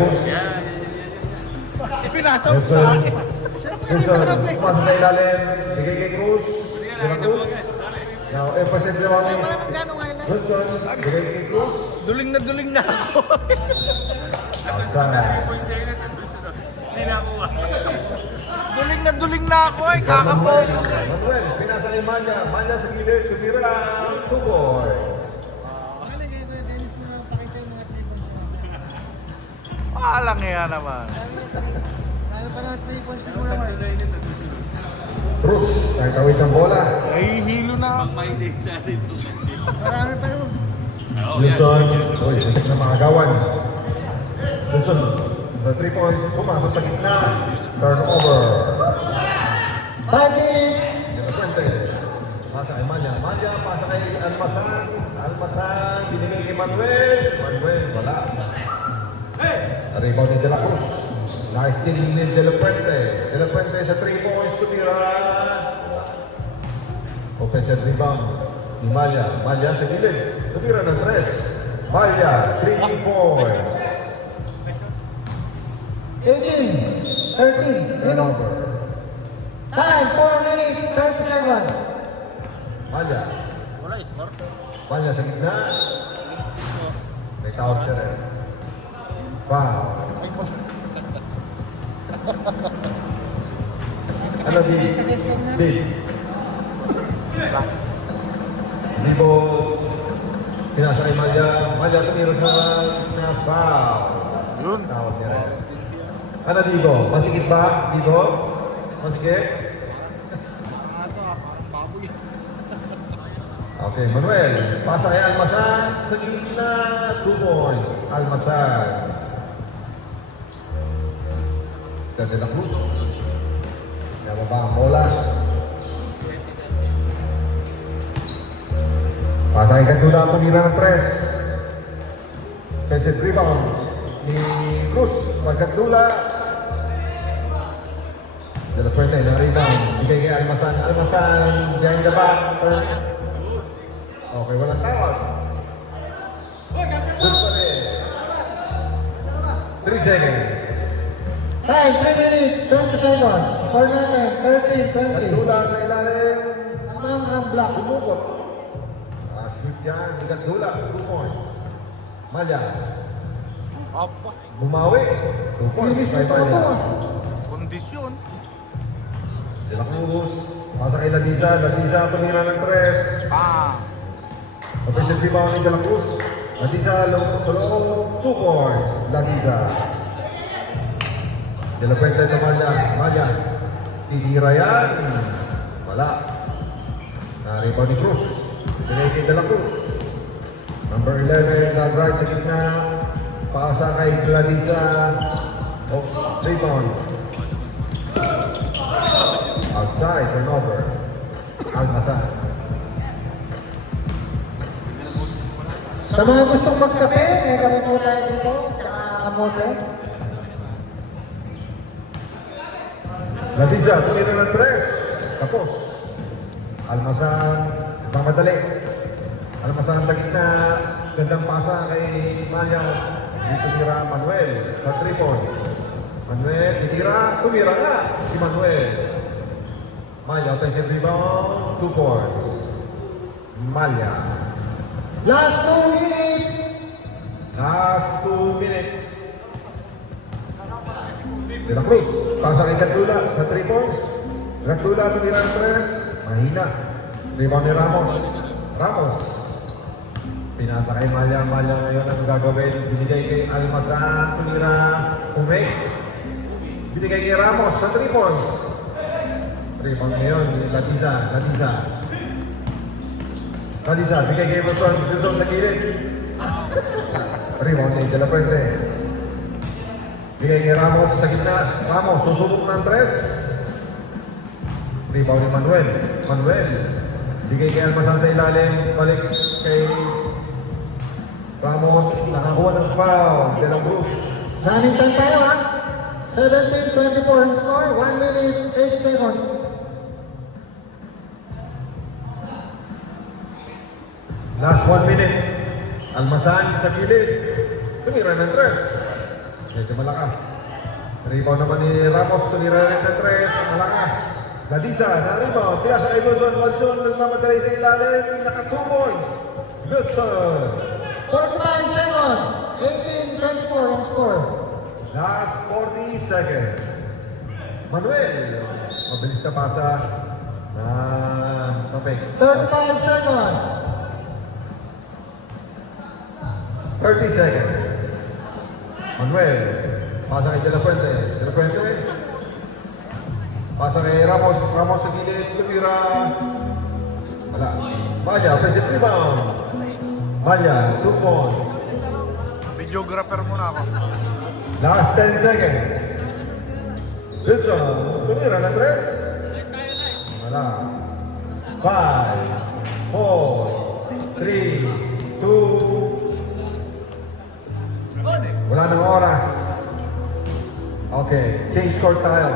Cruz. Pinasa mo sa akin. Wilson, pumasok sa ilalim. Bigay kay Cruz. De La Cruz. Now, emphasis naman ni Wilson. Bigay kay Cruz. Duling na ako. Outside. Duling na ako eh. Kakapokus eh. Manuel, pinasa ni Manya. Manya sa gilid. Tumira ang 2 points. Palang yan naman. Cruz, nakitawid ng bola. Nahihilo na ako. Wilson, uy, sitik na mga gawan. Wilson, sa 3 points, pumasok sa gitna. Turnover. 5 minutes. Puente. Pasa kay Manya. Manya, pasa kay Almasan. Almasan, binigay kay Manuel. Manuel, wala. Rebound ni De La Cruz. Nice steal ni De La Puente. De La Puente sa 3 points, tumira. Offensive rebound ni Manya. Manya sa gilid. Tumira ng 3. Manya, 3 points. 18. 13. Turnover. Time. 4 minutes. 30 seconds. Manya. Wala score. Manya sa gitna. May tawag siya rin. Foul. Ano, Bill? Bill. Libo. Pinasa kay Manya. Manya tumira sa foul. Yun. Tawag niya rin. Ano, Libo? Masikip ba? Libo? Masikip? Okay, Manuel. Pasa kay Almasan. Sa gitna. 2 points. Almasan. De La Cruz. Nababa ang bola. Pasa kay Cantula. Tumira ng 3. Defensive rebound ni Cruz. Pagkatula. De La Fuente na rebound. Bigay kay Almasan. Almasan. Behind the back. Okay, walang tawag. Good pa rin. 3 seconds. Time. 3 minutes. 20 seconds. 4 minutes. 13. 20. Cantula sa ilalim. Tamang ang block. Bumukot. Shoot yan. Cantula. 2 points. Maya. Apa. Bumawi. 2 points. Kay Maya. Kondisyon. De La Cruz. Pasa kay Ladisa. Ladisa tumira ng 3. Offensive rebound ni De La Cruz. Ladisa sa loob. 2 points. Ladisa. De La Puente na Maya. Maya. Titira yan. Wala. Na-rebound ni Cruz. Binay kay De La Cruz. Number 11. Nag-right sa gitna. Pasa kay Ladisa. Oh, rebound. Outside, turnover. Almasan. Sa mga gustong magkape, may kami po tayo dito. Tsaka kamote. Ladisa, tumira ng 3. Tapos. Almasan. Mamadali. Almasan sa gitna. Gandang pasa kay Maya. Dito tira Manuel. Sa 3 points. Manuel, titira. Tumira nga. Si Manuel. Maya, offensive rebound. 2 points. Maya. Last 2 minutes. Last 2 minutes. De La Cruz. Pasa kay Cantula sa 3 points. Cantula, tumira ng 3. Mahina. Rebound ni Ramos. Ramos. Pinasa kay Maya. Maya ngayon ang gagawin. Binigay kay Almasan. Tumira. Umay. Binigay kay Ramos sa 3 points. Rebound ngayon. Ladisa. Ladisa. Ladisa. Bigay kay Wilson. Wilson sa gilid. Rebound ni De La Puente. Bigay kay Ramos sa gitna. Ramos. Susubok ng 3. Rebound ni Manuel. Manuel. Bigay kay Almasan sa ilalim. Balik kay Ramos. Nakakuha ng foul. De La Cruz. Running time tayo ha. 17-24 score. 1 minute, 8 seconds. Last 1 minute. Almasan sa gilid. Tumira ng 3. Medyo malakas. Rebound naman ni Ramos, tumira rin ng 3, malakas. Ladisa, na rebound, kaya sa Iverson, Watson, nagmamadali sa ilalim, naka 2 points. Wilson. 45 seconds. 18-24 ang score. Last 40 seconds. Manuel, mabilis na pasa. Topik. 35 seconds. 30 seconds. Manuel, pasa kay De La Fuente. De La Fuente. Pasa kay Ramos. Ramos sa gilid, tumira. Wala. Maya, offensive rebound. Maya, 2 points. Videographer muna ako. Last 10 seconds. Wilson, tumira ng 3. Wala. 5, 4, 3, 2. Wala nang oras. Okay, change court tayo.